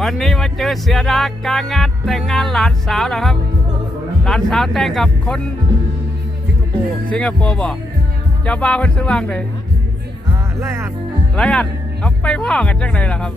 วันนี้มาเจอเสียดากลางงานแต่งงานหลานสาวแล้วครับ หลานสาวแต่งกับคนสิงคโปร์สิงคโปร์บ่เจ้าบ่าวเพิ่นซื้อว่างเลยอ่าไล่อัดไรอันเอาไปพ่อกันจังไดล่ะครับ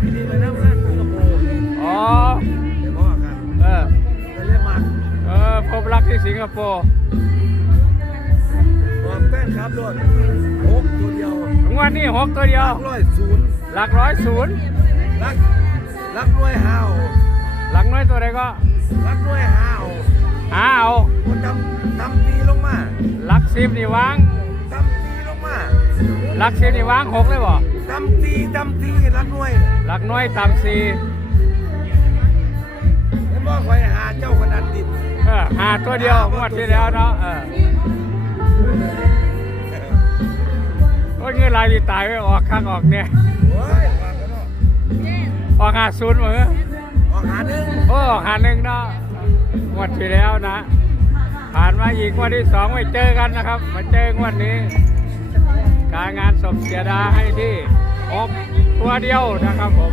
ที่นี่ไปนั่งนั่งสิงคโปร์อ๋อ เดี๋ยวพ่อกันเออ ไปเล่นมาเออพบรักที่สิงคโปร์ บอกแฟนครับด้วยหกตัวเดียว งวดนี้หกตัวเดียวรักร้อยศูนย์หลักร้อยศูนย์รักรักร้อยห้าวหลักน้อยตัวใดก็รักร้อยห้าวหาเอาคนทำทำตีลงมาหลักสิบนี่วางทำตีลงมาหลักสิบนี่วางหกเลยบ่ทำตีทำตีรักน้อยหลักน้อยต่ำสี่เห็นบอกคอยหาเจ้าขนาดดิบเออหาตัวเดียวงวดที่แล้วเนาะเออ โอ้ยเงินรายที่ตายไปออกข้างออกเนี่ยโอ้ยมากันเนาะออกหาศูนย์เหมือนออกหาหนึ่งโอ้ออกหาหนึ่งเนาะงวดที่แล้วนะ ผ่านมาอีกงวันที่สองไม่เจอกันนะครับ มาเจองวันนี้ การงานศพเสียดาให้ที่ออกตัวเดียวนะครับผม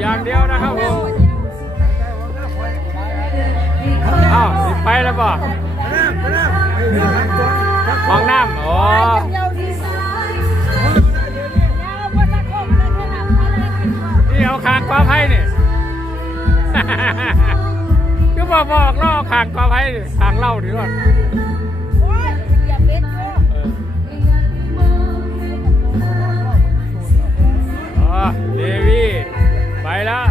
อย่างเดียวนะครับผมแต่ว่าหน้าคอยอ้าวสิไปแล้วป่ะไปนั่งไปนั่งไปนั่งตัวทักห้องน้ำอ๋อนี่เอาขางกอไผ่นี่คือบอกบอกล่อขางกอไผ่นี่ขางเหล่าดีกว่าเอออ๋อเดวี่ไป แล้ว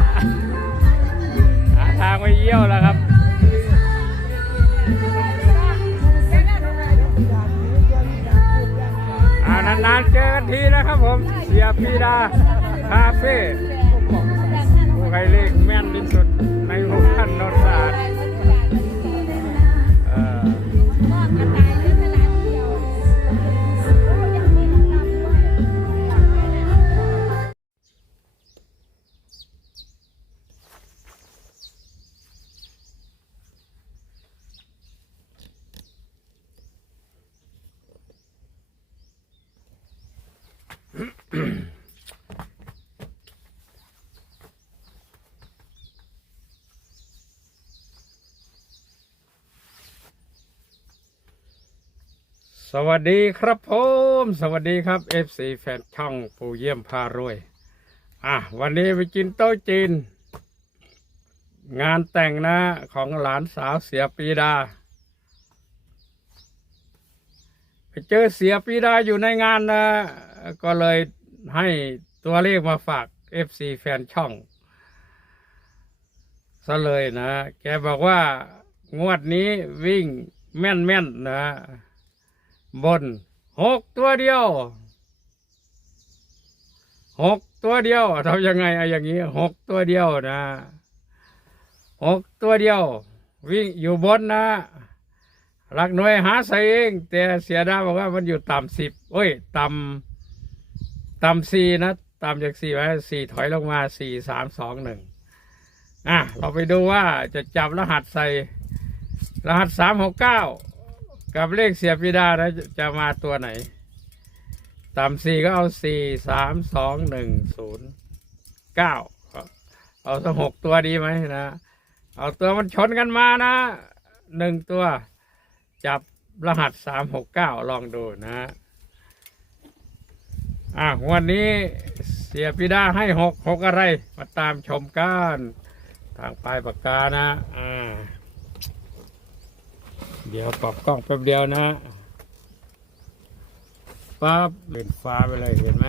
หาทางไปเยี่ยวแล้วครับอ่านานๆเจอกันทีนะครับผม เสียพีดา คาเฟ่ผู้ใครเลขแม่นที่สุดในหมู่บ้านโนนสะอา สวัสดีครับผมสวัสดีครับ FC แฟนช่องปู่เยี่ยมพารวย อะวันนี้ไปกินโต๊ะจีน งานแต่งนะของหลานสาวเสียปีดา ไปเจอเสียปีดาอยู่ในงานนะ ก็เลยให้ตัวเลขมาฝาก FC แฟนช่องซะเลยนะ แกบอกว่างวดนี้วิ่งแม่นแม่นๆนะ บนหกตัวเดียวหกตัวเดียวทำยังไงอะอย่างนี้หกตัวเดียวนะหกตัวเดียว วิ่งอยู่บนนะหลักหน่วยหาใส่เอง แต่เสียดายบอกว่ามันอยู่ต่ำสิบโอ้ย ต่ำต่ำสี่นะต่ำจากสี่ไว้สี่ถอยลงมาสี่สามสองหนึ่งอะ เราไปดูว่าจะจับรหัสใส่ รหัสสามหกเก้า กับเลขเสียบิดาแล้วจะมาตัวไหน ต่ำสี่ก็เอาสี่สามสองหนึ่งศูนย์เก้าเอาสักหกตัวดีไหมนะ เอาตัวมันชนกันมานะหนึ่งตัว จับรหัสสามหกเก้าลองดูนะอะวันนี้เสียปิดาให้หกหกอะไร มาตามชมกัน ทางปลายปากกานะ อ่า เดี๋ยวปรับกล้องแป๊บเดียวนะปั๊บเล่นฟ้าไปเลยเห็นไหม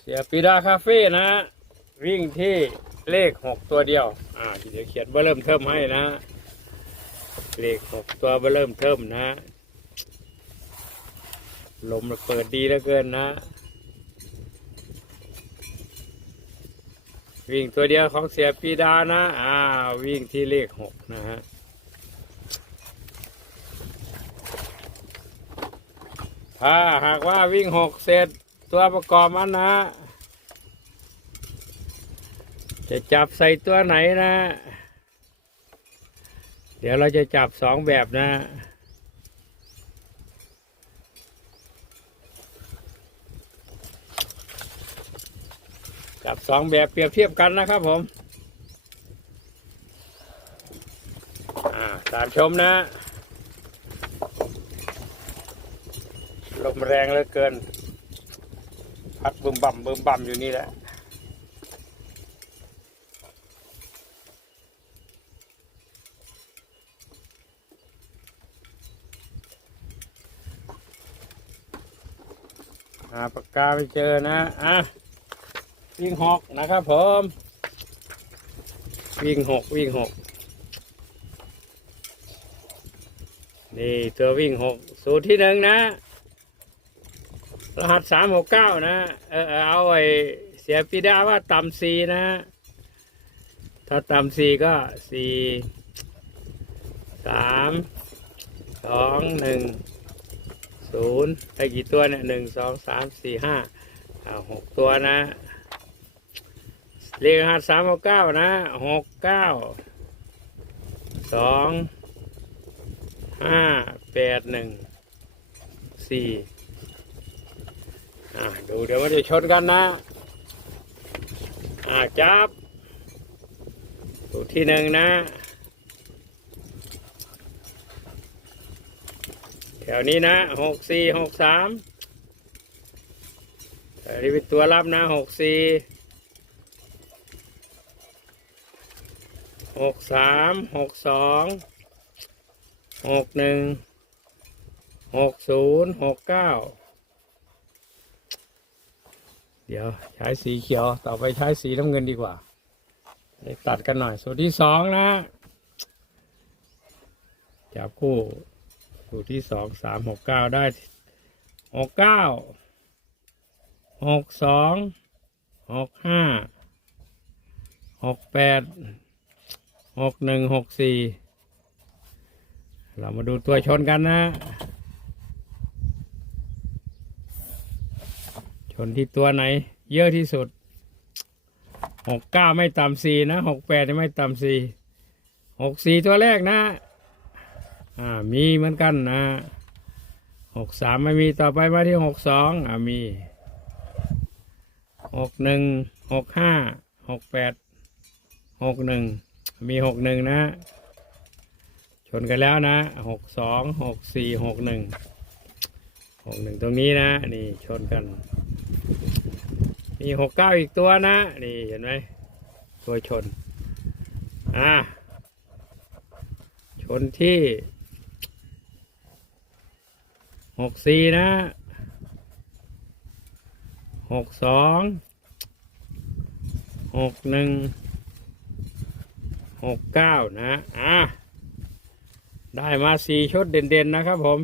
เสียปีดาคาเฟ่นะ วิ่งที่เลขหกตัวเดียว อ่าเดี๋ยวเขียนเบอร์เริ่มเทิมให้นะ เลขหกตัวเบอร์เริ่มเทิมนะ ลมเปิดดีเหลือเกินนะ วิ่งตัวเดียวของเสียปีดานะ อ่า วิ่งที่เลขหกนะฮะถ้าหากว่าวิ่งหกเสร็จตัวประกอบมันนะ จะจับใส่ตัวไหนนะ เดี๋ยวเราจะจับสองแบบนะ จับสองแบบเปรียบเทียบกันนะครับผมตามชมนะ ลมแรงเหลือเกิน พัดบึมบั่มบึมบั่มอยู่นี่แหละหาปากกาไม่เจอนะ อะ วิ่งหกนะครับผมวิ่งหกวิ่งหกนี่ตัววิ่งหกสูตรที่หนึ่งนะ รหัสสามหกเก้านะ เออเอาไอ้เสียปีดาว่าต่ำสี่นะ ถ้าต่ำสี่ก็สี่สามสองหนึ่งศูนย์ได้กี่ตัวเนี่ยหนึ่งสองสามสี่ห้าเอาหกตัวนะ เลขรหัสสามหกเก้านะหกเก้าสองห้าแปดหนึ่งสี่อ่าดูเดี๋ยวมันจะชนกันนะอ่าจับตัวที่หนึ่งนะ แถวนี้นะหกสี่หกสามอันนี้เป็นตัวรับนะหกสี่ หกสามหกสองหกหนึ่งหกศูนย์หกเก้าเดี๋ยวใช้สีเขียว ต่อไปใช้สีน้ำเงินดีกว่า ตัดกันหน่อย สูตรที่สองนะจับคู่สูตรที่สองสามหกเก้าได้หกเก้าหกสองหกห้าหกแปด หกหนึ่งหกสี่เรามาดูตัวชนกันนะ ชนที่ตัวไหน เยอะที่สุดหกเก้าไม่ต่ำสี่นะหกแปดไม่ต่ำสี่หกสี่ตัวแรกนะอ่ามีเหมือนกันนะหกสามไม่มีต่อไปมาที่หกสองอ่ามีหกหนึ่งหกห้าหกแปดหกหนึ่ง มีหกหนึ่งนะ ชนกันแล้วนะหกสองหกสี่หกหนึ่งหกหนึ่งตรงนี้นะ นี่ชนกัน มีหกเก้าอีกตัวนะ นี่เห็นไหมตัวชน อ่า ชนที่หกสี่นะหกสองหกหนึ่ง หกเก้านะ อะ ได้มาสี่ชุดเด่นๆนะครับผม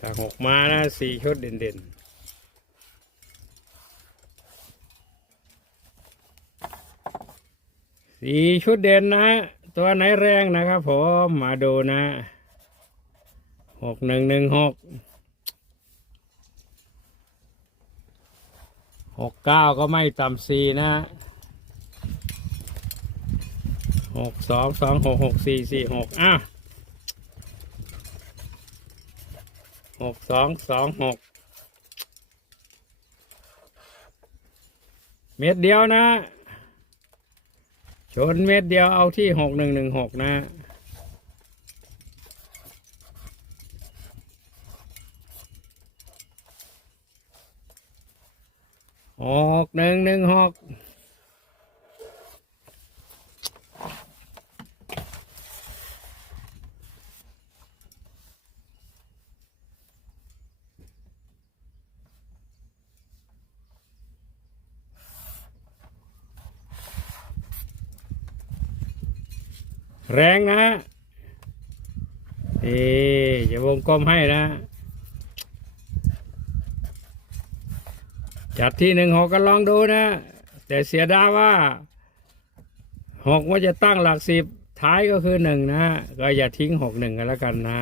จากหกมานะสี่ชุดเด่นๆสี่ชุดเด่นนะ ตัวไหนแรงนะครับผม มาดูนะหกหนึ่งหนึ่งหก หกเก้าก็ไม่ต่ำสี่นะหกสองสองหกหกสี่สี่หกอะหกสองสองหกเม็ดเดียวนะ ชนเม็ดเดียวเอาที่หกหนึ่งหนึ่งหกนะ หกหนึ่งหนึ่งหกแรงนะ นี่จะวงกลมให้นะ จัดที่หนึ่งหกก็ลองดูนะ แต่เสียดายว่าหกว่าจะตั้งหลักสิบท้ายก็คือหนึ่งนะก็อย่าทิ้งหกหนึ่งกันแล้วกันนะ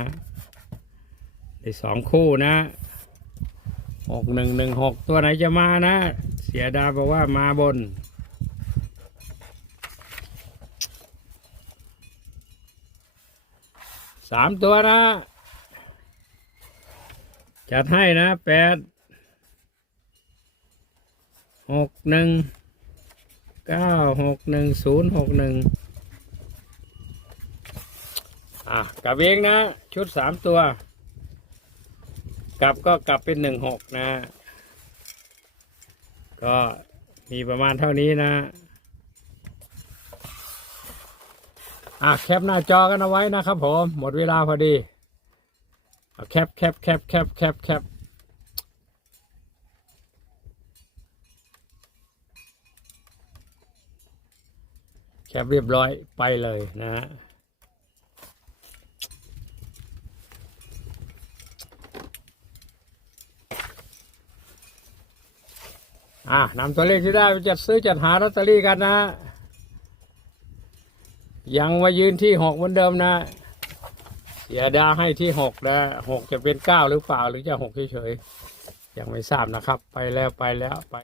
ได้สองคู่นะหกหนึ่งหนึ่งหกตัวไหนจะมานะ เสียดายบอกว่ามาบน สามตัวนะ จัดให้นะแปด หกหนึ่งเก้าหกหนึ่งศูนย์หกหนึ่งอะกลับเองนะ ชุดสามตัว กลับก็กลับเป็นหนึ่งหกนะ ก็มีประมาณเท่านี้นะอะแคปหน้าจอกันเอาไว้นะครับผม หมดเวลาพอดีเอาแคปแคปแคปแคปแคปแคป แคปเรียบร้อยไปเลยนะฮะอะนำตัวเลขที่ได้ไปจัดซื้อจัดหาลอตเตอรี่กันนะ ยังมายืนที่หกเหมือนเดิมนะเสียดาให้ที่หกนะหกจะเป็นเก้าหรือเปล่าหรือจะหกเฉยๆยังไม่ทราบนะครับ ไปแล้วไปแล้วไป